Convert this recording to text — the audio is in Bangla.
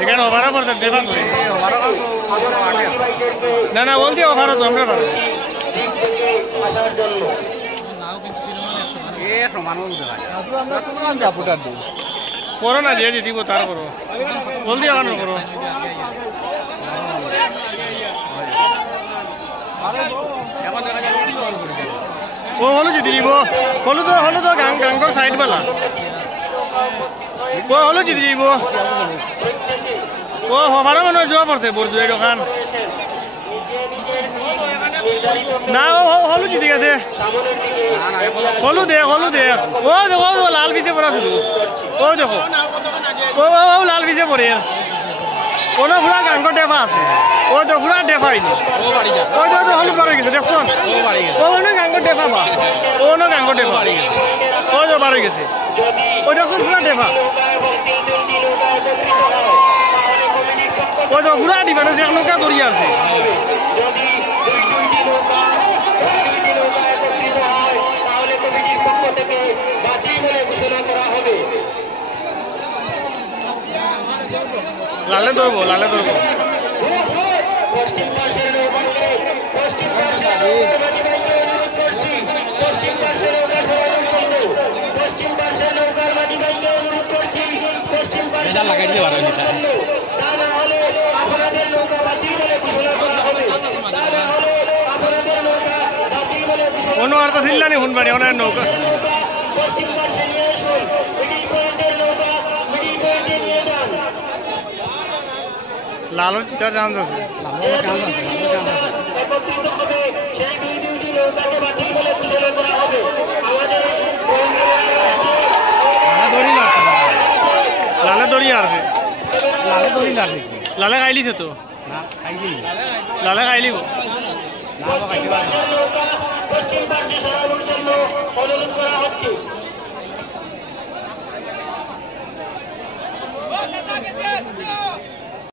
এখানে ওভারও করতে দেবা করে না না বলতে ওভারও তো আমরা পারবো করো না দিয়ে দিব তার করো বল দিয়ে আনো করো ও হলো জিতে দিব হলো তো গাঙ্গর সাইড বেলা ও হলো জিতে দিব ও হবারও মনে হয় জোয়া পড়ছে বরজুয়ের দোকান না হলু জিতে গেছে হলু দে ও দেখো লাল পিছে পড়া শুধু ও দেখো ও লাল পিছে পড়ে কোনো পুরা গাঙ্গ ডেফা আছে ও তো পুরা ডেফাইনি ওই তো হলু বার হয়ে গেছে দেখুন ও না গাঙ্গ ডেফা বা ও না গাঙ্গ ডেফা ও তো বার হয়ে গেছে ওই দেখুন পুরা ডেফা ও তো পুরা ডিবানে যে নৌকা দড়িয়ে আছে লালে ধরবো লাগাই দিতে পারো অন্য আর তো ছিল না হুনবাড়ি অনেক নৌকা লালন চিতার চান্স আছে লালে দড়ি আছে লালে খাইলিছে তো লালে খাইলিব পশ্চিম পার্শ্বে সরানোর জন্য অনুরোধ করা হচ্ছে।